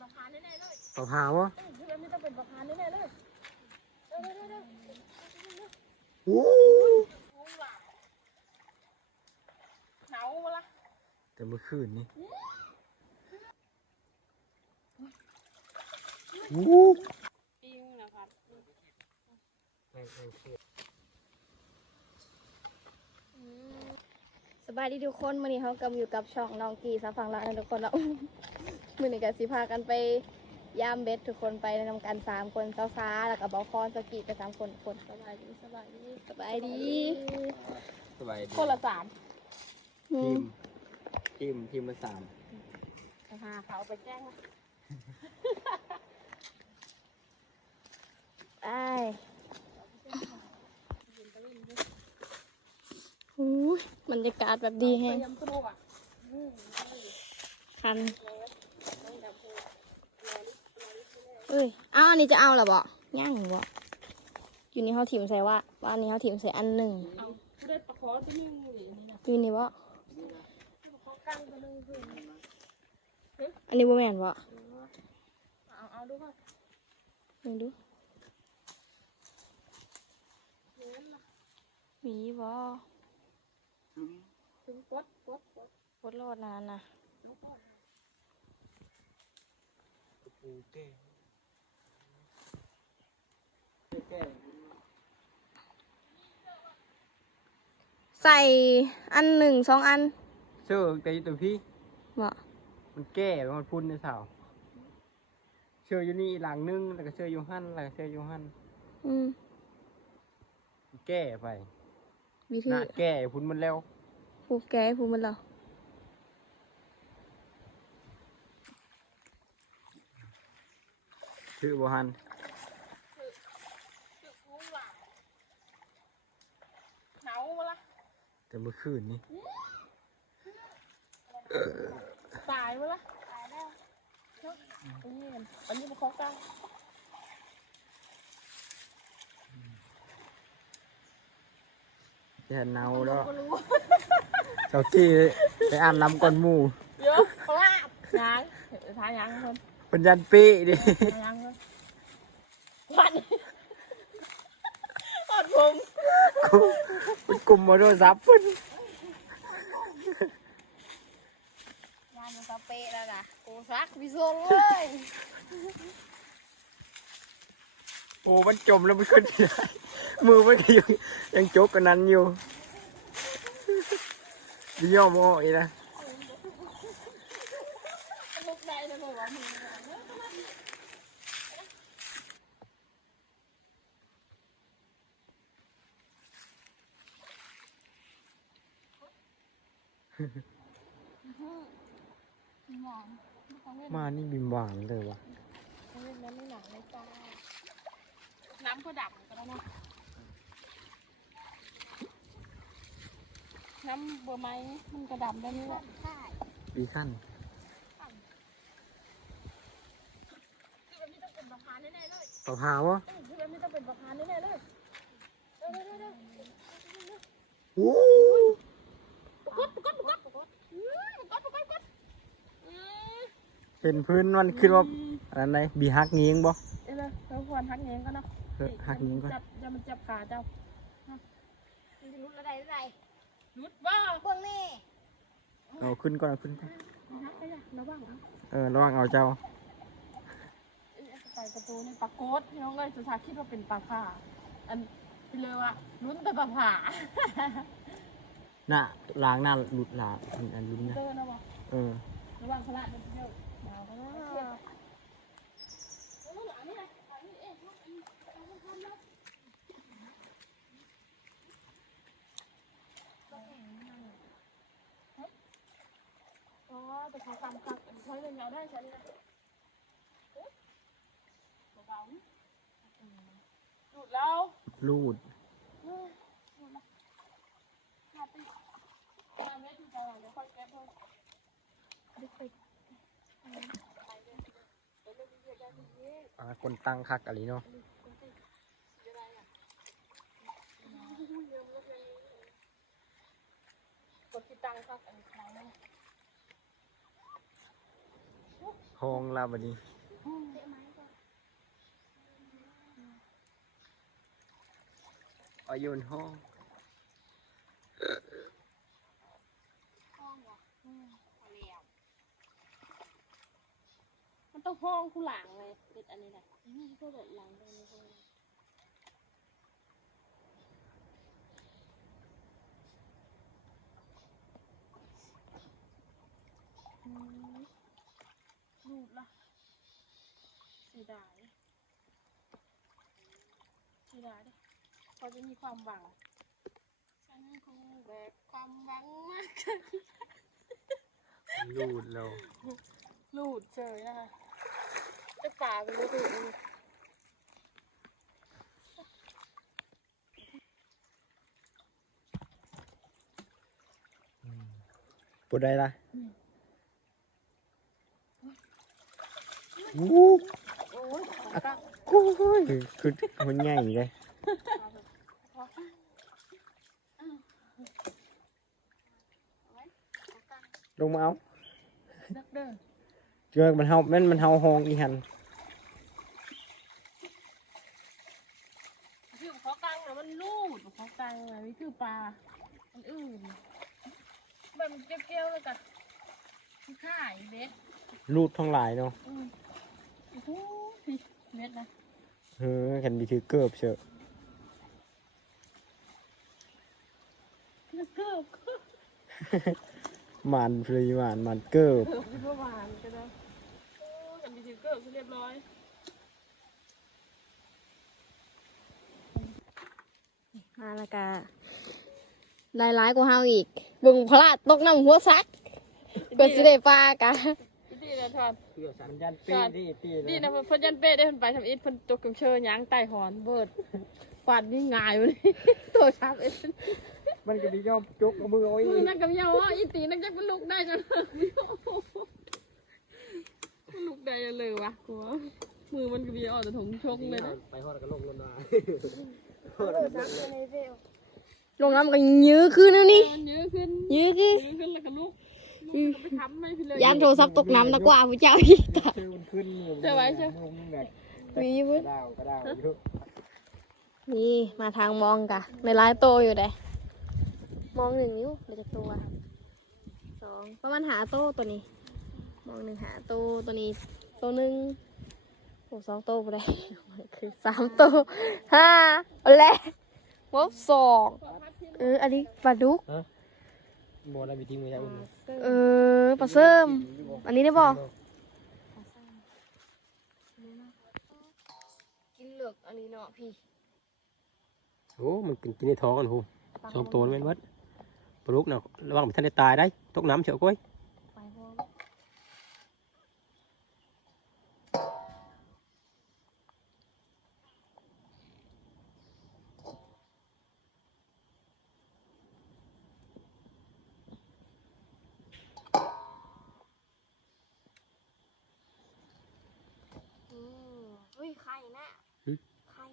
ปลาพานแน่ๆเลยปลาพาวะเอ้ยพี่เอ็มนี่ต้องเป็นปลาพานแน่ๆเลยเร็วเร็วเร็วเร็วโอ้โอ้หลาหนาวมาละแต่เมื่อคืนนี่โอ้ปิวนะครับสบายดีทุกคนมื่อนี้เขากำอยู่กับช่องน้องกีสาฟังรักนะทุกคนแล้ว มื่อนี้ก็สิพากันไปย่ามเบ็ดทุกคนไปทำกันสามคนเช้าๆแล้วก็บอลคอนสกีไปสามคนคนสบายดีสบายดีสบายดีสบายดีคนละสามอืทีมมทีมทีมละสามไปหาเขาไปแจ้งนะไอ้ายโอ้ยบรรยากาศแบบดีแฮงเตรียมสนุกอะคัน เอ้ยเอาอันนี้จะเอาเหรอบ่ย่างบ่อยู่นี่เขาถิ่มใส่ว่าว่าอันนี้เขาถิ่มใส่อันหนึ่งเอาผู้ได้ประคอที่นึ่งอยู่นี่นะอยู่นี่บ่ประคอกั้งตัวนึงคืออันนี้บ่แม่นบ่เอาเอาดูก่อนนี่ดูเน้นละมีบ่ถึงปดปดปดบดโลดนานนะปูแก้แก้ ใส่อันหนึ่งสองอันเชื่อแต่อยู่ตัวพี่บ่มันแก้มันพุ่นในเสาเชื่ออยู่นี่หลังนึงแล้วก็เชื่ออยู่หั่นแล้วก็เชื่ออยู่หั่นอืมแก้ไปวิธีหน้าแก้พุ่นมันแล้วผูกแกให้ผูกมันเหรอชื่อบ่หั่น คือโอ้หลาหนาวมาละ แต่เมื่อคืนนี่ตายมาละตายแล้วเนาะอันนี้มันอันนี้ประคอกั้งจะเนาแล้วก็รู้เจ้ากี้ไปอาบน้ำก่อนหมู่เยอะพลาดยังทายังคนเป็นยันปีดิทายังคนวันอด ผมมันกลุ่มมาโทรศัพท์เพิ่นยานมันสเปะแล้วนะโอ้ซักวิโซลเว้ยโอ้มันจมแล้วมันขึ้นไม่ได้มือมันก็ยังยังจกกันนั้นอยู่ดิยอมออกอีกนะลุกได้เลยบอกว่ามึง มานี่บิมหวานเลยวะน้ำไม่หนักเลยจ้า น้ำก็ดับก็ได้นะ น้ำเบอร์ไม้มันกระดับได้นี่แหละปีขั้นคือแบบนี้ต้องเป็นประพานแน่ๆเลยปลาพาวะเอ้ยคือแบบนี้ต้องเป็นประพานแน่ๆเลยเร็วเร็วเร็วเร็วโอ้ ประกดประกดประกดประกดอืมประกดประกดประกดอืมเห็นพื้นมันขึ้นว่าอะไรนะบีฮักเงี้ยงบ่เอ้ยเลยเราควรทักเงี้ยก็เนาะเออฮักเงี้ยงก็จับอย่ามันจับขาเจ้ามันจะรุดอะไรอะไรหยุดบ้าเบื้องนี่เอาขึ้นก่อนเอาขึ้นก่อนนักไปละระวังอะเออระวังเอาเจ้าเอ้ยไปประตูนี่ปลาโกดพี่น้องเลยสุดท้ายคิดว่าเป็นปลาผ่าอันไปเลยว่าลุ้นแต่ปลาผ่า หน้าล้างหน้าหลุดหลาอันอันลุ้นนะเจอนะบอกเออ ระวังพละมันเที่ยวดาวเขาเที่ยวแล้วหลังนี่ไงหลังนี่เอ๊ะลูกอีกเอาลูกทำนะอ๋อแต่เขาทำคักใช้เป็นยาวได้ใช่ไหมนะเบาๆหยุดแล้วลูด มาติมาเม็ดที่จะเดี๋ยวค่อยแก้เพิ่มดิไป อ่าคนตั้งคักอะไรเนาะกดติดตังค์ครับอันนี้ของนะห้องเราบัดนี้เอาโยนห้อง มันต้องห้องคู่หลังเลยเป็ดอันนี้แหละนี่ก็แบบหลังตรงนี้เลยอืมรูดละเสียดายเสียดายดิพอจะมีความหวังฉันคงแบกความหวังมากรูดเรารูดเฉยนะคะ จะป่าไปรูดรูดปวดได้ละวู้โอ้ยขอตั้งคือคือมันใหญ่เลยขอตั้งอ้าวเอาไว้ขอตั้งลงมาเอานักเด้อเจอมันเฮาแม่นมันเฮาห้องอีหัน คือ ขอตั้งนะมันรูดขอตั้งนะนี่คือปลาอันอื่นแบบมันเกี้ยวๆเลยกับที่ข่ายเบ็ดรูดทั้งหลายเนาะอืมโอ้โหพี่เม็ดนะเฮ้อกันดีถือเกือบเชอะเกือบเกือบหมันฟรีหมันหมันเกือบเกือบประมาณก็ได้โอ้ยกันดีๆเกือบเรียบร้อย มาแล้วก็ได้ร้ายกว่าเฮาอีกเบึงพลาดตกน้ำหัวซักก็สิได้ปลากะดีนะทอนเกือบสัญญาณปีดีตีดีนะเพิ่นยันเป้ได้เพิ่นไปทำอิฐเพิ่นตกกับเชยยางไต่หอนเบิดฟาดนี่ง่ายเลยตัวชับเอ็นมันก็ดียอมจกเอามือเอาอีมือนักกับยาวอะอีตีนักจะเป็นลูกได้จังลูกได้จังเลยวะกูว่ามือมันก็มีออกแต่ถงชกเลยนะไปฮอดก็ลงลงมา ลงน้ำก็ยื้อขึ้นแล้วนี่มันเยอะขึ้นยื้อขึ้นเยอะขึ้นแล้วก็ลูกลูกก็ไปทำไม่พี่เลยยานโทรศัพท์ตกน้ำนะกว่าผู้เจ้าอีกตายชื่อมันขึ้นอยู่จะไว้ใช่มุมแบบมีกวุ้ระดาวกระดาวอยู่นี่มาทางมองกะในร้ายโตอยู่เด้มองหนึ่งนิ้วเดี๋ยวจะตัวสองประมาณหาโตตัวนี้ มองหนึ่งหาโตตัวนี้โตหนึ่ง โอ้สองโตไปเลยคือสามโตห้าเอาและวบสองเอออันนี้ปลาดุกโบราณวิธีมือยังเออปลาเสื่อมอันนี้ได้บอกกินเหลือกอันนี้เนาะพี่โอ้มันกินกินในท้องกันโหสองตัวนี่แม่นเบิดปลุกเนาะระวังมันทันได้ตายได้ตกน้ำเฉียวก้อย ไปพร้อม อืมอุ้ยไข่นะไข่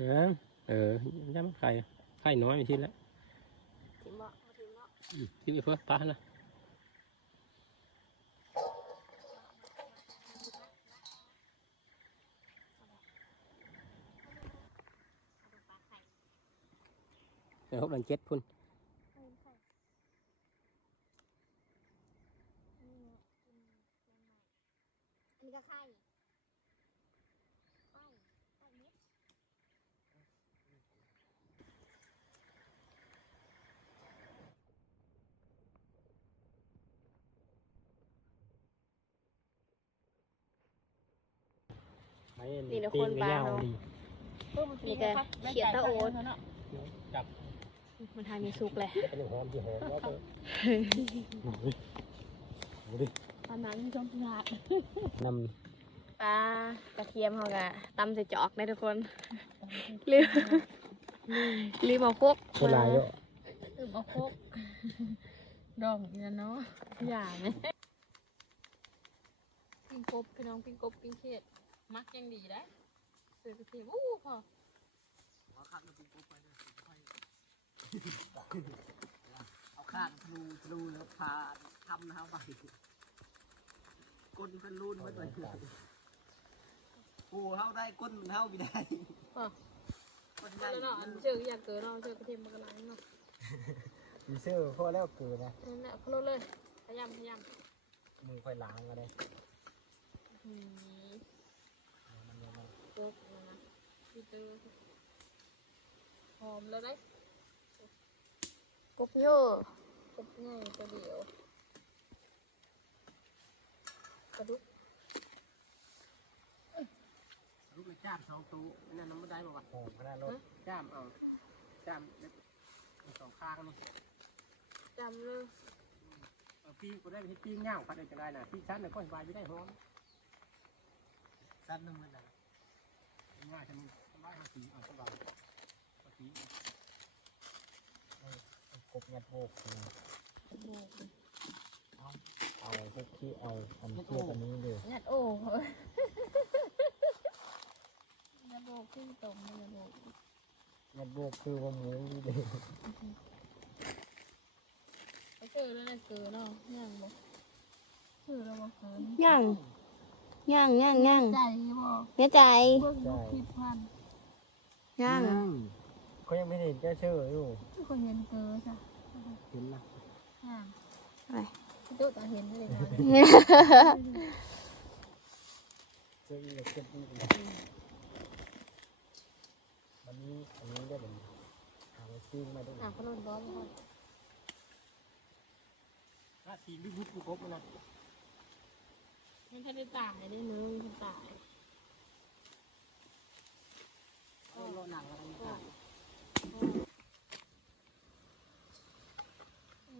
เออเออย่ามันไข่ไข่น้อยไปทีละถิมบอกมาถิมบอกอืมที่ไปเพื่อปลาละเดี๋ยวหกดันเจ็ดพุ่นอันนี้ก็ไข่ไข่ไข่เม็ด นี่เดี๋ยวคนปลาเนาะนี่แกเขียดตะโอ๊ตจับมันทานมีซุกแหละเป็นหอมที่หอมแล้วก็ตอนนั้นที่ต้องงานนปลากระเทียมเขากะตำใส่จอกได้ทุกคนลืมลืมเอาพวกำโบราณเยอะตื่นมาโคกดองอีนะเนาะอย่าไหมปิ้งกบพี่น้องปิ้งกบปิ้งเขียด มักยังดีได้ซื้อกระเทียมอู้พอเอาข้างทะลูทะลูแล้วพาทำนะครับไปก้นเพิ่นรูนมาตัวปูเฮาได้ก้นเฮาไม่ได้ก้นใหญ่เนาะเชื่ออยากเกิดเนาะเชื่อกระเทียมมันกระไรเนาะมีเสื้อพ่อแล้วเกินนะนั่นแหละเขาเลยพยายามพยายามมือค่อยล้างมาได้ หืมโจ๊กนะนะพี่เจอหอมแล้วได้กบโย่กบง่ายตัวเดียวกระดุกลูกเลยจ้ามสองตู้นั่นน้ำไม่ได้บอกว่าโอ้ขนาดรถจ้ามเอาจ้ามสองข้างนี่จำเลยปีก็ได้ที่ปีง่างพัดได้จะได้นะปีชั้นเนี่ยก็สบายไม่ได้หอมชั้นนึงมันนะ ง่ายฉันสบายเอาสีเอาสบายเอาสีกบยัดโบกเอาพวกที่เอาทำเชือกอันนี้เลยงัดโอ้งัดโบกขึ้นตรงงัดโบกยัดโบกคือว่าหมูนี่เลยไปเจอแล้วนะเกิดเนาะย่างบ่เจอแล้วบ่เกินย่าง ย่างย่างย่างใจบ่เนี่ยใจเบิ่งดูคลิปพันย่างเขายังไม่เห็นเจ้าเชื่ออยู่ทุกคนเห็นเกิดจ้ะเห็นละย่างอะไรพี่โต๊ะตาเห็นเลยนะเชื่ออีกเชื่ออีกวันนี้อันนี้ได้เป็นหาไว้ซิ่งมาด้วยอะเขาโดนร้อนก่อนถ้าทีลึกลึกกูกบมันนะ มันแค่ได้ตายได้เนื้อมันตายเอาโลหนังอะไรนี่ค่ะอื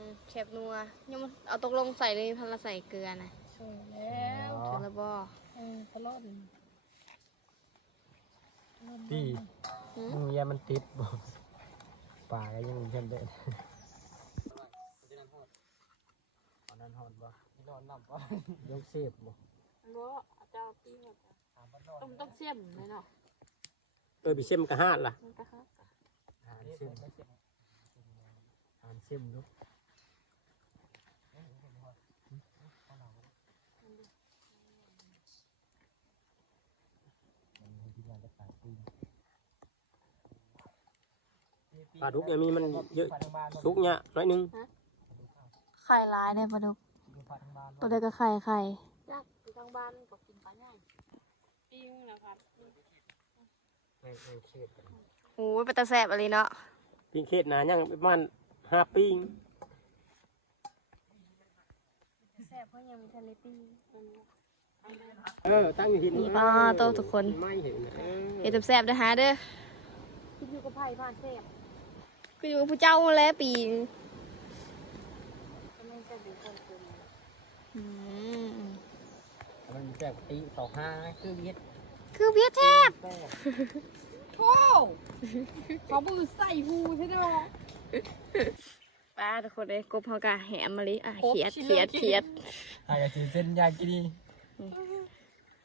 มแคบนัวยังมันเอาตกลงใส่เลยพันละใส่เกลือนะใช่แล้วเกลือละบ่เออตลอดตีมือยามันติดบ่ป่าก็ยังเช่นเดิมตอนนั้นหอดบ่ที่ นอนนับบ่ยกเสียบบ่บ่เจ้าตีหมดต้องต้องเสียมเลยเนาะเออไปเชื่อมกระหาดล่ะมันก็ฮักหานเสียมหานเสียมลูกปลาดุกเนี่ยมีมันเยอะสุกเนี่ยน้อยหนึง ไข่ร้ายเนี่ยปลาดุก ตัวเด็กก็ไข่ไข่ยากอยู่ทางบ้านก็กินปลาใหญ่ปิ้งนะครับแม่งแม่งเสียบโอ้ยเป็นตาแสบอะไรเนาะปิ้งเขตหนายังประมาณห้าปิ้งแสบเพราะยังมีทะเลปิ้งเออตั้งอยู่ที่นี่ป้าโตทุกคนไม่เห็นเออเฮ็ดแสบๆนะฮะเด้อกินอยู่กับไผ่ผ่านแสบก็อยู่กับผู้เจ้ามาแล้วปีง ก็ไม่แสบเป็นคนเกิน อื มมันแจกตีสองห้าคือเย็ดคือเบียดแทบแป้งโอ้เขาบือใส่หูใช่ไหมป้าทุกคนเลยกบเฮากะแหมมาลิอะเขียดเขียดเขียดถ่ายกับสีเส้นยากินี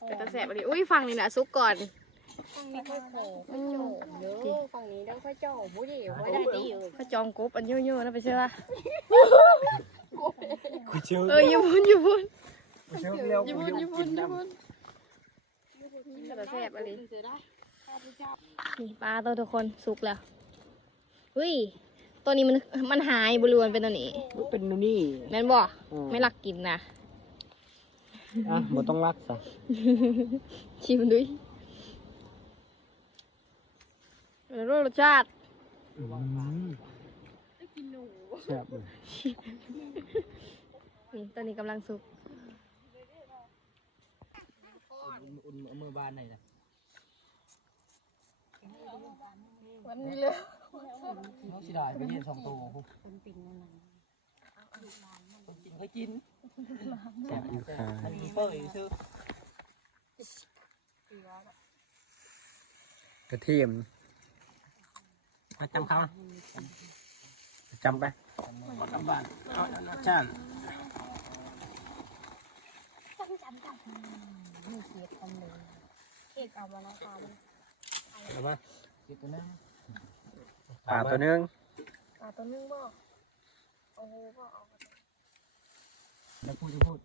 เป็นตาแสบอะไรอุ้ยฟังนี่นะซุกก่อนฝั่งนี้ค่อยโผล่ค่อยโจมเด้อฝั่งนี้ต้องค่อยโจมผู้เดียวไม่ได้ดีเลยเขาจองกบอันเยอะๆนะไปเชื่อ กูเชื่อเอออยู่พุ่นอยู่พุ่นกูเชื่อเร็วอยู่กูพุ่นออยู่ยู่พุ่กินนอยู่น้ำพุ่นเป็นตาแสบอะไรเสือได้ข้าพเจ้านี่ปลาตัวทุกคนสุกแล้วอุ้ยตัวนี้มันมันหายบริวารเป็นตัวนี้เป็นนู่นนี่แม่นบ่ไม่หลักกินนะอะบ่ต้องรักซะชิมดูดิแล้วรสชาติได้กินหนู แซ่บเลยนี่ตัวนี้กำลังสุกอุ่นเอามือบานไหนล่ะวันนี้เลยน้องสิได้ไปเย็นสองตัวกูคนกินก็กินแซ่บอยู่ค่ะมันมีเปิ้ลซื้อกระเทียมมาจำเขาจำไปขอ กลับบ้านเอาแล้วนะจ้านมีเค้กทำเลยเค้กเอามาแล้วค่ะเอามากินตัวนึงปลาตัวนึงปลาตัวนึงบ่โอ้โหบ่เอาแล้วพูดจะพูด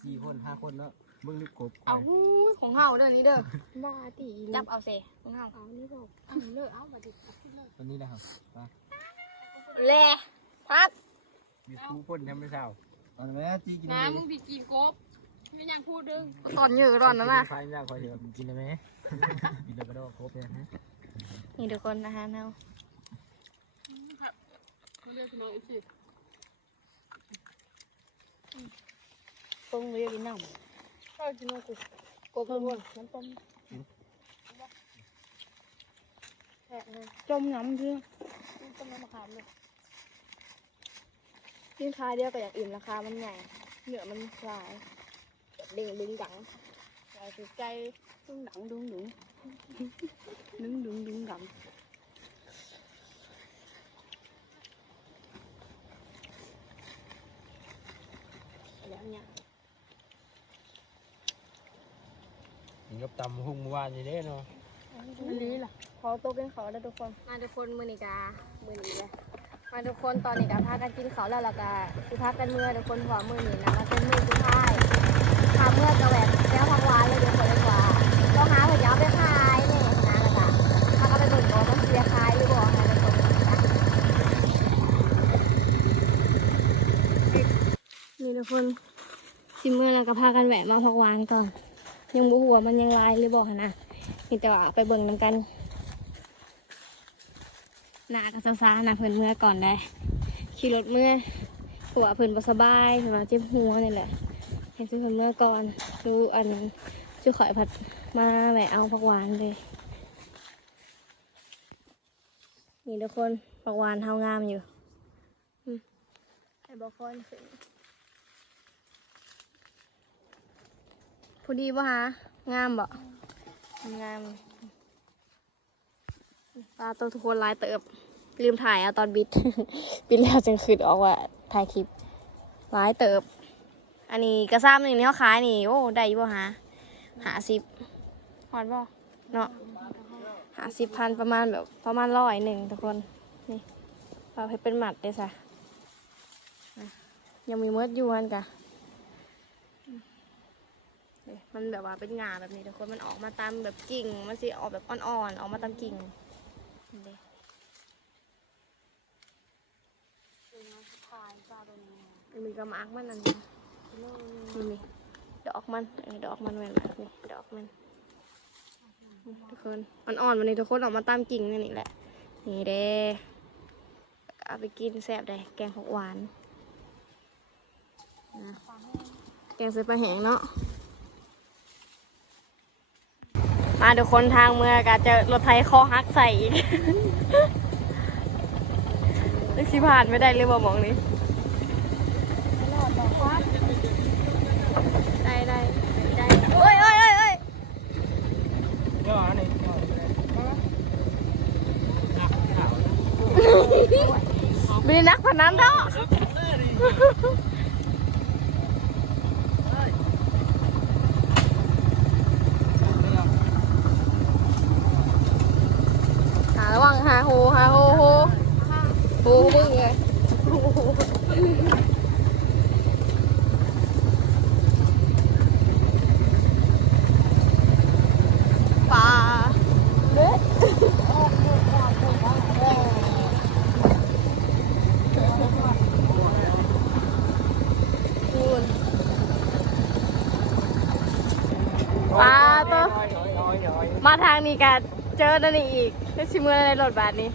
สี่คนห้าคนเนาะมึงนึกกบเอาหูของเฮาเด้อนี่เด้อบ้าตีจับเอาเซของเฮาเอานี่บอกเอาเลิกเอามาดิวันนี้นะครับ แล่พัดมีคู่คนทำไม่เศร้าตอนนี้จีกินน้ำมึงผิดกินกบไม่ยังพูดดึงตอนยืดร้อนนั่นน่ะไฟไม่ได้คอยเดียวกินได้ไหมกินได้ก็ได้ครบเลยฮะนี่ทุกคนนะคะเฮาเรียกน้องอีกสิปรุงเรียกกินน้ำข้าวกินน้องกูกบล้วนน้ำต้มแค่นั้นจมน้ำเพื่อต้มน้ำมะขามเลย กินคาเดียวก็อยากอิ่มราคามันใหญ่เนื้อมันหลายแบบเด้งดึงดังใส่ถือใจดุ้งดังดุ้งดุ้งดึงดึงดึงดังแล้วเนี่ยกินกับตำหุ่งเมื่อวานนี่เด้เนาะ อันนี้ล่ะขอตัวเป็นเขาแล้วทุกคน มาทุกคนมือนิกามือนี้เลย มาทุกคนตอนนี้กาพากันกินเขาวแล้วเราก็สิพากันเมื่อทุกคนหัวมือนี้นะมันเป็นมือสุดท้ายพาเมื่อก็แบบแล้วพักหวานเลยเดี๋ยวคนเลยกว่าเราหาเผื่อจะเอาไปขายเนี่ยนะแล้วก็พากันไปเบิ่งก่อนว่ามันเสียขายหรือบ่นะทุกคนนะนี่ทุกคนสิเมื่อเราก็พากันแหวะมาพักหวานก่อน ยังบูหัวมันยังลายหรือบ่นะนี่แต่ว่าไปเบิ่งนำกัน หนากับซาๆนะเพิ่นเมื่อก่อนได้ขี่รถเมื่อหัวเพิ่นบ่สบายเพิ่นว่าเจ็บหัวนี่แหละเห็นซื้เพิ่นเมื่อก่อนรู้อันชื่อข่อยผัดมาแหวเอาผักหวานเลยนี่ทุกคนผักหวานเฮางามอยู่ให้บอกคนขึ้นพอดีป่ะฮะงามบ่งาม ปลาตัวทุกคนลายเติบ ลืมถ่ายเอาตอนบิด บิดแล้วจึงคืนออกว่าถ่ายคลิปลายเติบ อันนี้กระซ้ำหนึ่งนี่เขาขายนี่ โอ้ ได้อยู่บ่ฮะหาสิบหอดบ่เนาะหาสิบพันประมาณแบบประมาณร้อยหนึ่งทุกคน นี่เอาให้เป็นหมัดเลยสะอะยังมีเมดอยู่ฮันกะมันแบบว่าเป็นงาแบบนี้ทุกคนมันออกมาตามแบบกิ่ง มันสิออกแบบอ่อนๆ ออกมาตามกิ่ง นี่เด้มันมีกระมากมันนั่นนะนี่นี่ดอกมันเออดอกมันแม่นมากนี่ดอกมันนี่ทุกคนอ่อนๆวันนี้ทุกคนออกมาตามกิ่งนี่นี่แหละ นี่เด้เอาไปกินแซ่บได้แกงผักหวานนะแกงใส่ปลาแห้งเนาะ มาทุกคนทางเมื่อกาเจอรถไทยคอฮักใส่อีกนึกสิผ่านไม่ได้เลยบ่มองนี้ได้ได้ได้โอ้ยโอ้ยโอ้ยโอ้ยเดี๋ยวอันนี้มีนักพนันเนาะหาระ วังหาโหหาโหโหโหมึงเลยปลาเด็ดคูปลาตัวมาทางนี้กัน เจอนั่นนี่อีกได้ชิมือในรถบาทนี้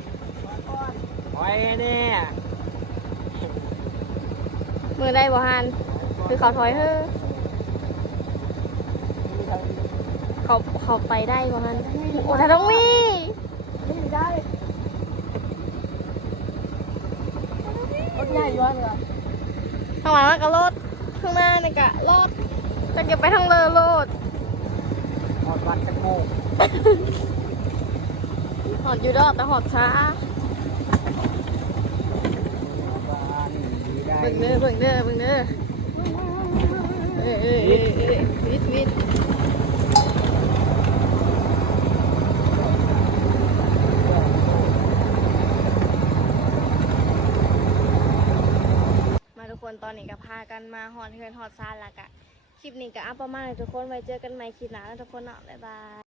ไว้เนี่ยมือได้บ่ฮันคือเขาถอยเฮ้อเขาเขาไปได้บ่ฮันโอ้ถ้าต้องมีไม่ได้รถใหญ่ย้อนเลยข้างหลังแล้วก็รถข้างหน้านี่กะรถจะเก็บไปทางเลอรถหอดวัดตะโก หอดอยู่ดอกแต่หอดช้าบ้านดีได้เบิ่งเด้อเบิ่งเด้อเบิ่งเด้อเอ้ยเอ้ยเอ้ยเอ้ยวิทวิทมาทุกคนตอนนี้ก็พากันมาหอดเฮือนหอดซานและกะ คลิปนี้ก็เอาประมาณนี้ทุกคนไว้เจอกันใหม่คลิปหน้าแล้วทุกคนเนาะ บ๊ายบาย